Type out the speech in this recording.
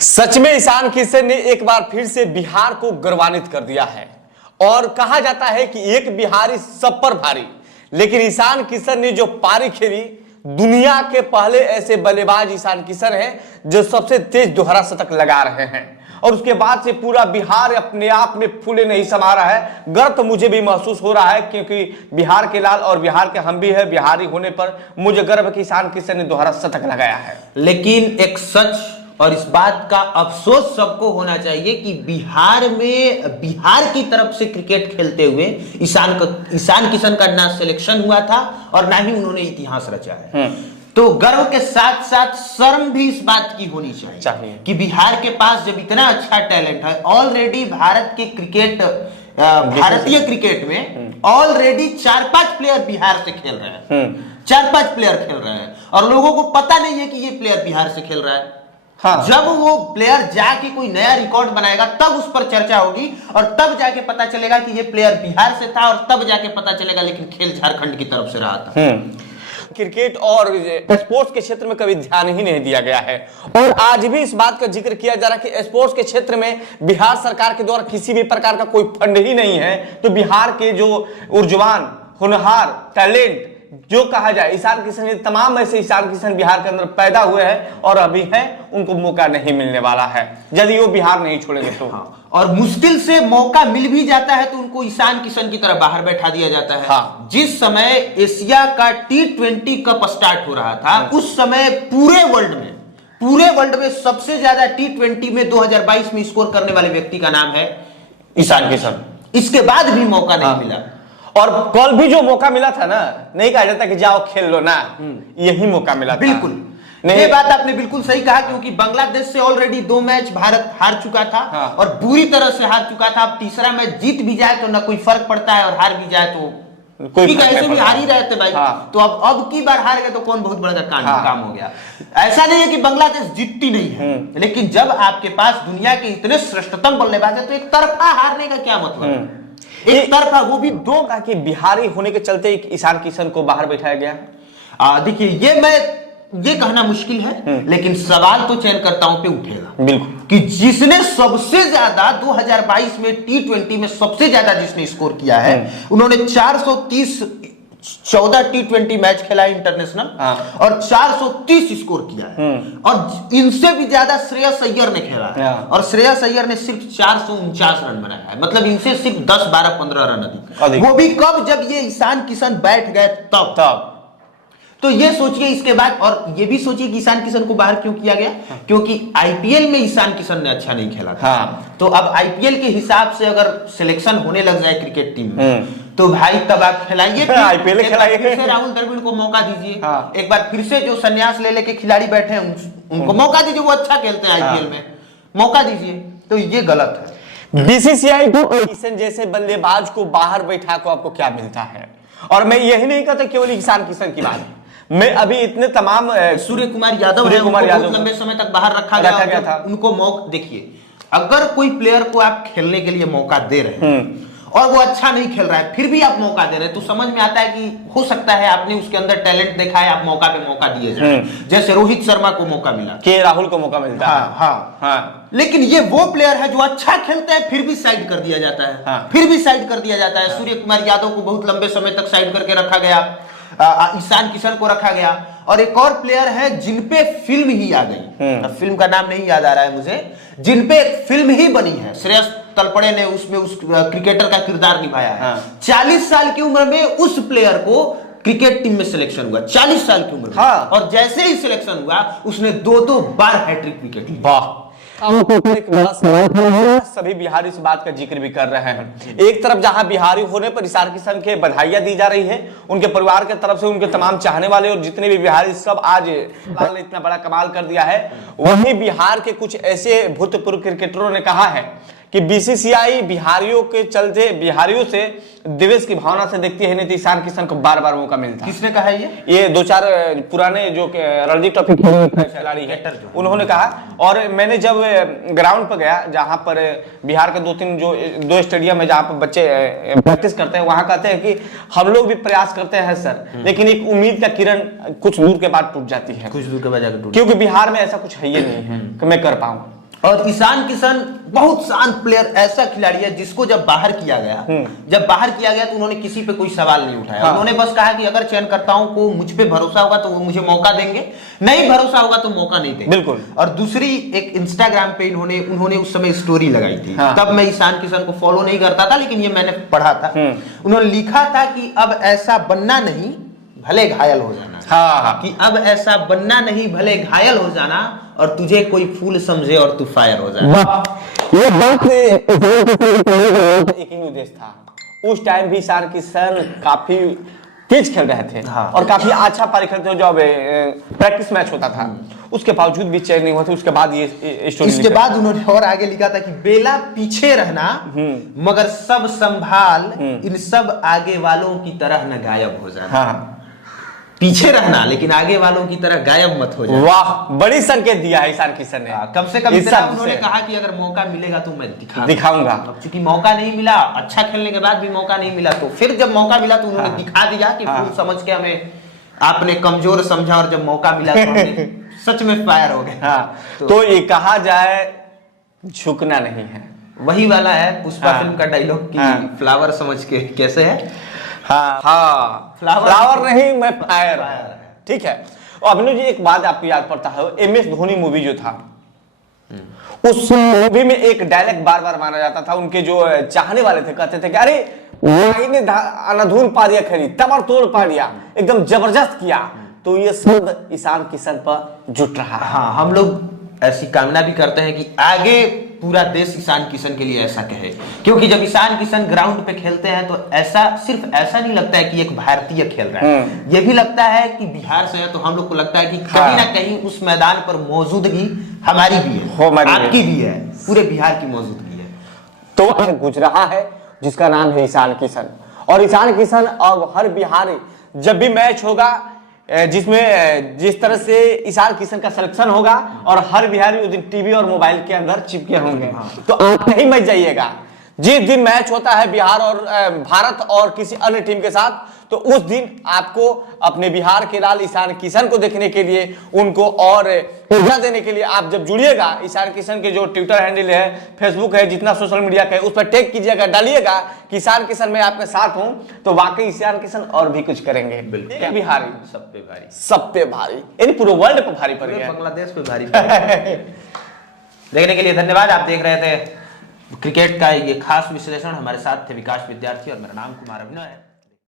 सच में ईशान किशन ने एक बार फिर से बिहार को गौरवान्वित कर दिया है और कहा जाता है कि एक बिहारी सब पर भारी। लेकिन ईशान किशन ने जो पारी खेली, दुनिया के पहले ऐसे बल्लेबाज ईशान किशन हैं जो सबसे तेज दोहरा शतक लगा रहे हैं और उसके बाद से पूरा बिहार अपने आप में फूले नहीं समा रहा है। गर्व तो मुझे भी महसूस हो रहा है क्योंकि बिहार के लाल और बिहार के हम भी है। बिहारी होने पर मुझे गर्व है कि ईशान किशन ने दोहरा शतक लगाया है। लेकिन एक सच और इस बात का अफसोस सबको होना चाहिए कि बिहार में बिहार की तरफ से क्रिकेट खेलते हुए ईशान किशन का ना सिलेक्शन हुआ था और ना ही उन्होंने इतिहास रचा है। तो गर्व के साथ साथ शर्म भी इस बात की होनी चाहिए कि बिहार के पास जब इतना अच्छा टैलेंट है, ऑलरेडी भारतीय क्रिकेट में ऑलरेडी 4-5 प्लेयर बिहार से खेल रहे हैं। 4-5 प्लेयर खेल रहे हैं और लोगों को पता नहीं है कि ये प्लेयर बिहार से खेल रहा है। हाँ। जब वो प्लेयर जाके कोई नया रिकॉर्ड बनाएगा तब उस पर चर्चा होगी और तब जाके पता चलेगा कि ये प्लेयर बिहार से था और तब जाके पता चलेगा लेकिन खेल झारखंड की तरफ से रहा था। क्रिकेट और स्पोर्ट्स के क्षेत्र में कभी ध्यान ही नहीं दिया गया है और आज भी इस बात का जिक्र किया जा रहा है कि स्पोर्ट्स के क्षेत्र में बिहार सरकार के द्वारा किसी भी प्रकार का कोई फंड ही नहीं है। तो बिहार के जो ऊर्जवान, होनहार, टैलेंट जो कहा जाए, ईशान किशन, तमाम ऐसे ईशान किशन बिहार के अंदर पैदा हुए हैं और अभी हैं, उनको मौका नहीं मिलने वाला है यदि वो बिहार नहीं छोड़ेंगे तो। हाँ। और मुश्किल से मौका मिल भी जाता है तो उनको ईशान किशन की तरह बाहर बैठा दिया जाता है। हाँ। जिस समय एशिया का T20 कप स्टार्ट हो रहा था उस समय पूरे वर्ल्ड में सबसे ज्यादा T20 में 2022 में स्कोर करने वाले व्यक्ति का नाम है ईशान किशन। इसके बाद भी मौका नहीं मिला और कल भी जो मौका मिला था ना, नहीं कहा जाता कि जाओ खेल लो ना, यही मौका मिला था। बिल्कुल ये बात आपने बिल्कुल सही कहा क्योंकि बांग्लादेश से ऑलरेडी 2 मैच भारत हार चुका था। हाँ। और बुरी तरह से हार चुका था। अब तीसरा मैच जीत भी जाए तो ना कोई फर्क पड़ता है और हार भी जाए तो कोई ऐसे भी हार ही रहे थे भाई। हाँ। तो अब की बार हार गए तो कौन बहुत बड़ा काम हो गया। ऐसा नहीं है कि बांग्लादेश जीतती नहीं है, लेकिन जब आपके पास दुनिया के इतने श्रेष्ठतम बल्लेबाज है तो एक तरफा हारने का क्या मतलब, एक तरफा, वो भी 2 का कि बिहारी होने के चलते ईशान किशन को बाहर बैठाया गया। देखिए ये कहना मुश्किल है लेकिन सवाल तो चयनकर्ताओं पे उठेगा बिल्कुल कि जिसने सबसे ज्यादा 2022 में T20 में सबसे ज्यादा जिसने स्कोर किया है, उन्होंने 430 14 T20 मैच खेला है इंटरनेशनल। हाँ। और 430 स्कोर किया है और इनसे भी ज्यादा श्रेयस अय्यर ने खेला है। हाँ। और श्रेयस अय्यर ने सिर्फ 449 रन बनाया है, मतलब इनसे सिर्फ 10, 12, 15 रन अधिक। वो भी कब, जब ये ईशान किशन बैठ गए तब। तो ये सोचिए इसके बाद, और ये भी सोचिए कि ईशान किशन को बाहर क्यों किया गया। हाँ। क्योंकि आईपीएल में ईशान किशन ने अच्छा नहीं खेला था। हाँ। तो अब आईपीएल के हिसाब से अगर सिलेक्शन होने लग जाए क्रिकेट टीम में तो भाई तब आप खिलाइए, आईपीएल खिलाइए, राहुल द्रविड़ को मौका दीजिए। हाँ। एक बार फिर से जो संन्यास ले लेके खिलाड़ी बैठे हैं उनको मौका दीजिए, वो अच्छा खेलते हैं आईपीएल में, मौका दीजिए। तो ये गलत है। बीसीसीआई को किशन जैसे बल्लेबाज को बाहर बैठा को आपको क्या मिलता है। और मैं यही नहीं कहता केवल ईशान किशन की बात, मैं अभी इतने तमाम सूर्य कुमार यादव लंबे समय तक बाहर रखा गया था। उनको मौका देखिए, अगर कोई प्लेयर को आप खेलने के लिए मौका दे रहे हैं और वो अच्छा नहीं खेल रहा है फिर भी आप मौका दे रहे हैं तो समझ में आता है कि हो सकता है आपने उसके अंदर टैलेंट देखा है, आप मौका पे मौका दिए जाए। जैसे रोहित शर्मा को मौका मिला, के राहुल को मौका मिलता है। हाँ। लेकिन ये वो प्लेयर है जो अच्छा खेलते हैं फिर भी साइड कर दिया जाता है। हाँ। फिर भी साइड कर दिया जाता है। सूर्य कुमार यादव को बहुत लंबे समय तक साइड करके रखा गया, ईशान किशन को रखा गया। और एक और प्लेयर है जिनपे फिल्म ही आ गई, फिल्म का नाम नहीं याद आ रहा है मुझे, जिनपे फिल्म ही बनी है, श्रेयस तलपड़े ने उसमें उस क्रिकेटर का किरदार निभाया है। 40 साल की उम्र में उस प्लेयर को क्रिकेट टीम में सिलेक्शन हुआ, 40 साल की उम्र में। और जैसे ही सिलेक्शन हुआ उसने 2-2 बार हैट्रिक विकेट ली। वाह, एक बड़ा सवाल खड़ा है। सभी बिहारी इस बात का जिक्र भी कर रहे हैं। एक तरफ जहां बिहारी होने पर ईशान किशन के बधाइयां दी जा रही है, उनके परिवार के तरफ से, उनके तमाम चाहने वाले और जितने भी बिहारी सब आज इतना बड़ा कमाल कर दिया है। वहीं बिहार के कुछ ऐसे भूतपूर्व क्रिकेटरों ने कहा है कि बीसीसीआई बिहारियों के चलते, बिहारियों से दिवस की भावना से देखती है, नहीं तो ईशान किशन को बार बार मौका मिलता। किसने कहा ये 2-4 पुराने जो रणजी ट्रॉफी खिलाड़ी है उन्होंने कहा। और मैंने जब ग्राउंड पर गया जहां पर बिहार के 2-3 दो स्टेडियम है जहां पर बच्चे प्रैक्टिस करते हैं, वहां कहते हैं कि हम लोग भी प्रयास करते हैं सर, लेकिन एक उम्मीद का किरण कुछ दूर के बाद टूट जाती है, कुछ दूर के बाद जाकर, क्योंकि बिहार में ऐसा कुछ है ही नहीं है कि मैं कर पाऊं। और ईशान किशन बहुत शांत प्लेयर, ऐसा खिलाड़ी है जिसको जब बाहर किया गया तो उन्होंने किसी पे कोई सवाल नहीं उठाया। हाँ। उन्होंने बस कहा कि अगर चयनकर्ताओं को मुझ पे भरोसा होगा तो वो मुझे मौका देंगे, नहीं भरोसा होगा तो मौका नहीं देंगे। बिल्कुल। और दूसरी एक इंस्टाग्राम पे उन्होंने उस समय स्टोरी लगाई थी। हाँ। तब मैं ईशान किशन को फॉलो नहीं करता था, लेकिन ये मैंने पढ़ा था। उन्होंने लिखा था कि अब ऐसा बनना नहीं भले घायल हो जाना। हाँ। कि अब ऐसा बनना नहीं भले घायल हो जाना, और तुझे कोई फूल समझे और तू फायर हो जाना। ये बात एक ही उद्देश्य था। उस टाइम भी ईशान किशन काफी तेज खेल रहे थे। हाँ। और काफी अच्छा पारी खेलते थे। जब प्रैक्टिस मैच होता था उसके बावजूद भी चयन नहीं हुआ था। उसके बाद ये स्टोरी इसके बाद उन्होंने और आगे लिखा था कि बेला पीछे रहना मगर सब संभाल, इन सब आगे वालों की तरह न गायब हो जाना। हाँ। पीछे रहना लेकिन आगे वालों की तरह गायब मत हो जाना। वाह, बड़ी संकेत दिया है ईशान किशन ने। कम से कम इस इतना सब उन्होंने से कहा कि अगर मौका मिलेगा तो मैं दिखाऊंगा। अब चूंकि मौका नहीं मिला, अच्छा खेलने के बाद भी मौका नहीं मिला, तो फिर जब मौका मिला तो उन्होंने दिखा दिया कि फूल समझ के हमें आपने कमजोर समझा, और जब मौका मिला तो हमने सच में फायर हो गए। तो ये कहा जाए झुकना नहीं है। वही वाला है पुष्पा फिल्म का डायलॉग की फ्लावर समझ के कैसे है। हाँ, फ्लावर नहीं मैं फायर। ठीक है। और अभिनव जी एक बात आपको याद पड़ता है, MS धोनी मूवी जो था, उस मूवी में एक डायलॉग बार बार माना जाता था। उनके जो चाहने वाले थे कहते थे कि अरे भाई ने अनाधून पा दिया, खरी तमर तोड़ पा दिया, एकदम जबरदस्त किया। तो ये शब्द ईशान किशन पर जुट रहा है। हाँ, हम लोग ऐसी कामना भी करते हैं कि आगे पूरा देश ईशान किशन के लिए ऐसा कहे, क्योंकि जब ईशान किशन ग्राउंड पे खेलते हैं तो सिर्फ ऐसा नहीं लगता है कि एक भारतीय खेल रहा है, ये भी लगता है कि बिहार से है। तो हम लोग को लगता है कि कहीं ना कहीं उस मैदान पर मौजूदगी हमारी भी है, आपकी भी है, पूरे बिहार की मौजूदगी है। तो गुजर रहा है जिसका नाम है ईशान किशन। और ईशान किशन अब हर बिहारी जब भी मैच होगा जिसमें जिस तरह से ईशान किशन का सिलेक्शन होगा, और हर बिहारी उस दिन टीवी और मोबाइल के अंदर चिपके होंगे। तो आप नहीं मच जाइएगा। जिस दिन मैच होता है बिहार और भारत और किसी अन्य टीम के साथ, तो उस दिन आपको अपने बिहार के लाल ईशान किशन को देखने के लिए, उनको और ऊर्जा देने के लिए आप जब जुड़िएगा, ईशान किशन के जो ट्विटर हैंडल है, फेसबुक है, जितना सोशल मीडिया का है, उस पर टैग कीजिएगा, डालिएगा कि ईशान किशन मैं आपके साथ हूं, तो वाकई ईशान किशन और भी कुछ करेंगे। बिल्कुल बिहारी सब पे भारी, सब पे भारी, यानी पूरे वर्ल्ड पे भारी पड़ गया, बांग्लादेश पे भारी देखने के लिए धन्यवाद। आप देख रहे थे क्रिकेट का ये खास विश्लेषण। हमारे साथ थे विकास विद्यार्थी और मेरा नाम कुमार अभिनव है।